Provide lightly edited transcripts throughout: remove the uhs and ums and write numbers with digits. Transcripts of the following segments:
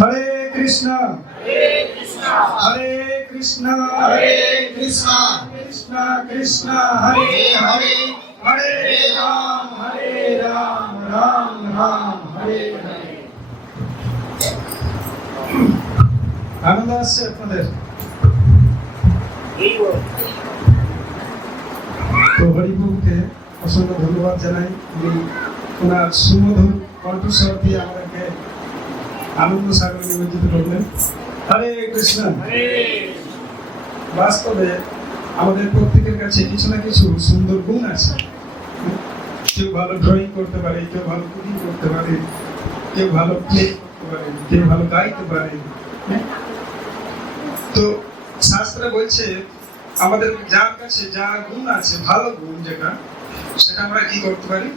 হরে কৃষ্ণ হরে কৃষ্ণ হরে কৃষ্ণ হরে কৃষ্ণ কৃষ্ণ কৃষ্ণ হরে হরে হরে রাম রাম রাম হরে হরে। আনন্দ আসছে আপনাদের? তো হরিপ্রভুকে অসংখ্য ধন্যবাদ জানাই। উনি ওনার সুমধুর কণ্ঠস্বর দিয়ে আমাদেরকে আনন্দ সাগরে নিমজ্জিত করলেন। হরে কৃষ্ণ। বাস্তবে আমাদের প্রত্যেকের কাছে কিছু না কিছু সুন্দর গুণ আছে। কেউ ভালো ড্রয়িং করতে পারে, কেউ ভালো কুকিং করতে পারে, কেউ ভালো প্লে করতে পারে, কেউ ভালো গাইতে পারে। তো শাস্ত্রে বলছে আমাদের যার কাছে যা গুণ আছে, ভালো গুণ যেটা, সেটা আমরা কি করতে পারি?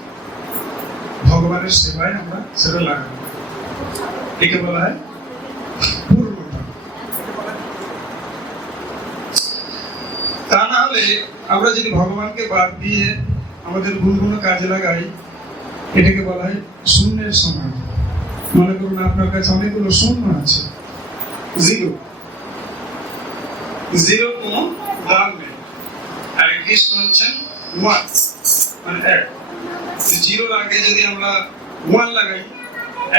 ভগবানের সেবায় আমরা সেটা লাগাবো। একে বলা হয় পূর্ণতা। তা না হলে আমরা যদি ভগবানকে বাদ দিয়ে আমাদের গুণগুলো কাজে লাগাই, এটাকে বলা হয় শূন্যের সমান। মনে করুন আপনার কাছে অনেকগুলো শূন্য আছে, জিরো কোনো দাম নেই। আর কৃষ্ণ হচ্ছেন ওয়ান, মানে এক। জিরোর আগে যদি আমরা ওয়ান লাগাই,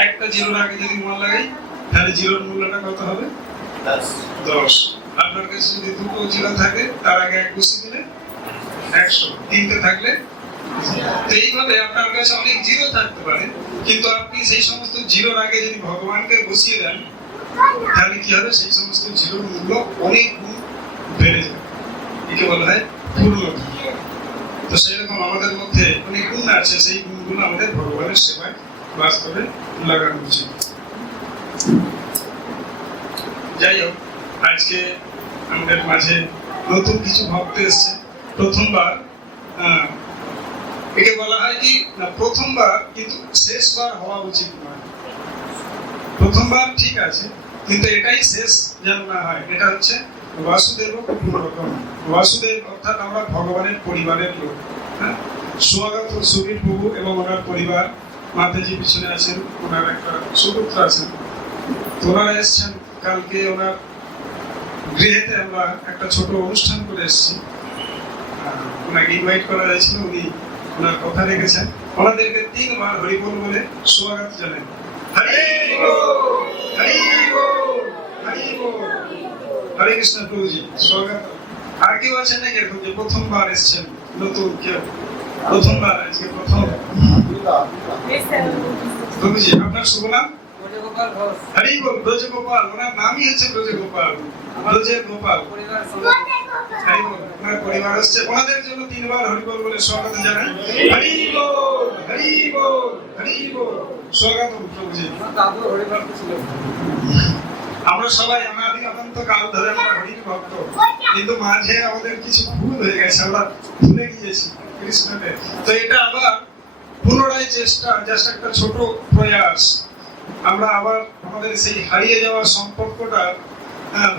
একটা জিরোর আগে যদি ওয়ান লাগাই, তাহলে জিরোর মূল্যটা কত হবে? 10। আপনার কাছে যদি দুটো জিরো থাকে, তার আগে এক বসিয়ে দিলে 100, তিনটে থাকলে। তো এইভাবে আপনার কাছে অনেক জিরো থাকতে পারে, কিন্তু আপনি সেই সমস্ত জিরোর আগে যদি ভগবানকে বসিয়ে দেন, তাহলে কি হবে? সেই সমস্ত জিরোর মূল্য অনেক গুণ বেড়ে যাবে। একে বলা হয় পূর্ণতা। তো সেরকম আমাদের মধ্যে অনেক গুণ আছে, সেই গুণগুলো আমাদের ভগবানের সেবায় বাস্তবে লাগানো উচিত। যাই হোক, আজকে আমাদের মাঝে নতুন কিছু ভক্ত এসছে। প্রথমবার, একে বলা হয় কি না, প্রথমবার কিন্তু শেষবার হওয়া উচিত নয়। প্রথমবার ঠিক আছে, কিন্তু এটাই শেষ যেন না হয়। এটা হচ্ছে বাসুদেব কুটুম্বকম। বাসুদেব অর্থাৎ আমরা ভগবানের পরিবারের লোক। স্বাগত সুবীর প্রভু এবং ওনার পরিবার, মাতাজি পিছনে আছেন, ওনার একটা সুপুত্র আছেন। ওনারা এসছেন কালকে। ওনার গৃহেতে আমরা একটা ছোট অনুষ্ঠান করে এসেছি। ওনাকে ইনভাইট করা হয়েছিল, উনি ওনার কথা রেখেছেন। ওনাদেরকে 3 বার হরিবোল বলে স্বাগত জানান। হরি বল, হরি বল, হরি বল। হরে কৃষ্ণ প্রভুজি, স্বাগত। আর কেউ আছেন নাকি এরকম যে প্রথমবার এসছেন? নতুন কেউ? প্রথমবার, আজকে প্রথম। প্রভুজি, আপনার শুভ নাম? হরি বল। ব্রজগোপাল, ওনার নামই হচ্ছে ব্রজগোপাল। ব্রজগোপাল হরি বল। ওনার পরিবার আসছে, ওনাদের জন্য 3 বার হরি বল বলে স্বাগত জানাই। হরি বল, হরি বল, হরি বল। স্বাগত প্রভুজি। আমরা সবাই অনন্ত কাল ধরে আমরা হরির ভক্ত, কিন্তু মাঝে আমাদের কিছু ভুল হয়ে গেছে, আমরা ভুলে গিয়েছি কৃষ্ণকে। তো এটা আবার পুনরায় চেষ্টা, জাস্ট একটা ছোট প্রয়াস। আমরা আবার আমাদের সেই হারিয়ে যাওয়া সম্পর্কটা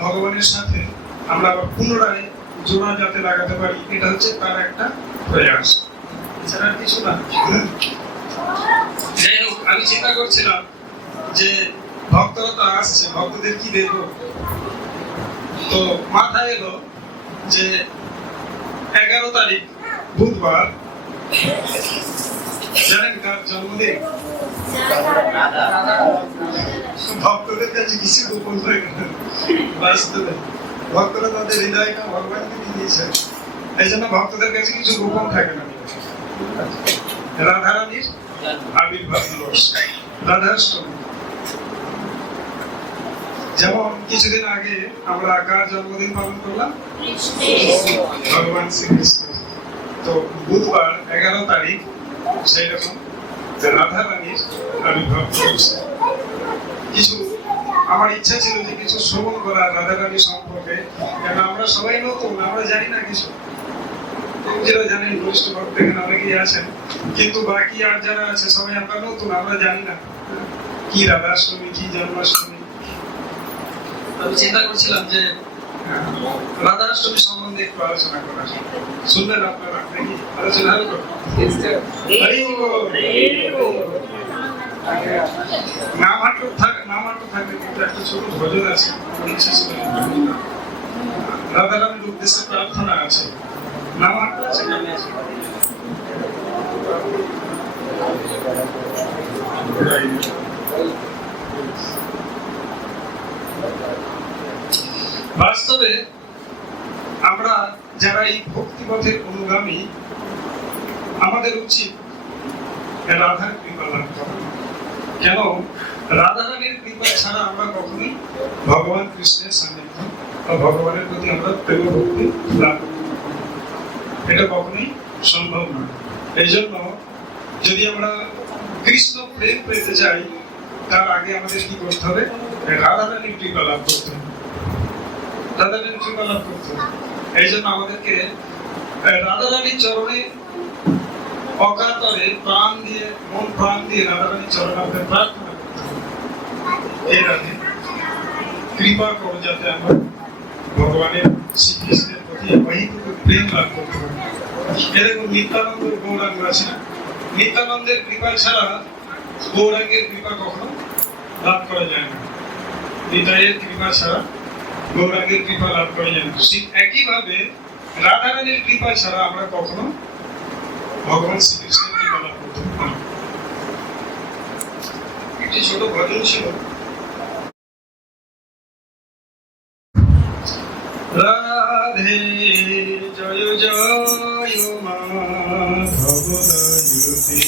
ভগবানের সাথে আমরা আবার পুনরায় জোড়া যাতে লাগাতে পারি, এটা হচ্ছে তার একটা প্রয়াস, এছাড়া কিছু না। যাই হোক, আমি চিন্তা করছিলাম যে ভক্তরা তো আসছে, ভক্তদের কি দেবো। তো মাথায় এলো যে 11 তারিখ বুধবার, জানেন কার জন্মদিন? ভক্তদের কাছে কিছু গোপন হয়ে গেল। বাস্তবে ভক্তরা তাদের হৃদয়টা ভগবানকে দিয়ে দিয়েছেন, এই জন্য ভক্তদের কাছে কিছু গোপন থাকে না। রাধারানীর আবির্ভাব দিবস, রাধাষ্টমী। যেমন কিছুদিন আগে আমরা কার জন্মদিন পালন করলাম? ভগবান শ্রীকৃষ্ণ। তো বুধবার 11 তারিখ সেই রকম রাধা রানীর আবির্ভাব দিবস। কিছু আমার ইচ্ছা ছিল যে কিছু শ্রবণ করা রাধা রানী সম্পর্কে, কারণ আমরা সবাই নতুন, আমরা জানি না কিছু। যারা জানেন বৈষ্ণব ভক্ত এখানে অনেকেই আছেন, কিন্তু বাকি আর যারা আছে সবাই আমরা নতুন, আমরা জানি না কি রাধাষ্টমী, কি জন্মাষ্টমী। আমি চিন্তা করছিলাম যে রাধাষ্টমী সম্বন্ধে একটু আলোচনা করা। শুনলেন আপনারা নাকি? আলোচনা হবে তো? নামহাট্য থাকলে কিন্তু একটা ছোট ভজন আছে, রাধারানীর উদ্দেশ্যে প্রার্থনা আছে। নামহাট্য আছে কেমন আছে? বাস্তবে আমরা যারা এই ভক্তিপথের অনুগামী, আমাদের উচিত রাধার কৃপা লাভ করা। কেন? রাধারানীর কৃপা ছাড়া আমরা কখনোই ভগবান কৃষ্ণের সান্নিধ্য বা ভগবানের প্রতি আমরা প্রেম ভক্তি লাভ করতে পারবো না। এটা কখনোই সম্ভব নয়। এই জন্য যদি আমরা কৃষ্ণ প্রেম পেতে চাই, তার আগে আমাদের কি করতে হবে? রাধারানীর কৃপা লাভ করতে হবে। রাধারানীর কৃপা লাভ করতে হবে। এই জন্য আমাদেরকে রাধারানীর চরণে অকাতরে প্রাণ দিয়ে, মন প্রাণ দিয়ে রাধারানীর চরণে আমাদের প্রার্থনা করতে হবে। এই রাধে কৃপা করো যাতে আমরা ভগবানের শ্রীকৃষ্ণের প্রতি অহিতুক প্রেম লাভ করতে পারি। এরকম নিত্যানন্দের গৌরাঙ্গ আছে না? নিত্যানন্দের কৃপা ছাড়া গৌরাঙ্গের কৃপা কখনো লাভ করা যায় না। নিতাইয়ের কৃপা ছাড়া গৌরাঙ্গের কৃপা লাভ করা যায় না। ঠিক একইভাবে রাধারানীর কৃপা ছাড়া আমরা কখনো ভগবান শ্রীকৃষ্ণের কৃপা লাভ করতে পারি। একটি ছোট ভজন ছিল, রাধে জয় জয় মাধব দয়ুতে,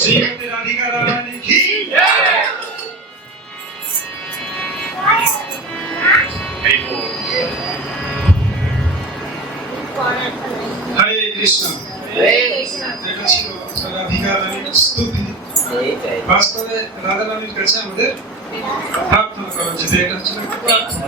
श्रीमती राधिका रानी की হরে কৃষ্ণ। এটা ছিল রাধিকা রানীর স্তুতি। বাস্তবে রাধা রানীর কাছে আমাদের প্রার্থনা করা যেতে, এটা ছিল প্রার্থনা।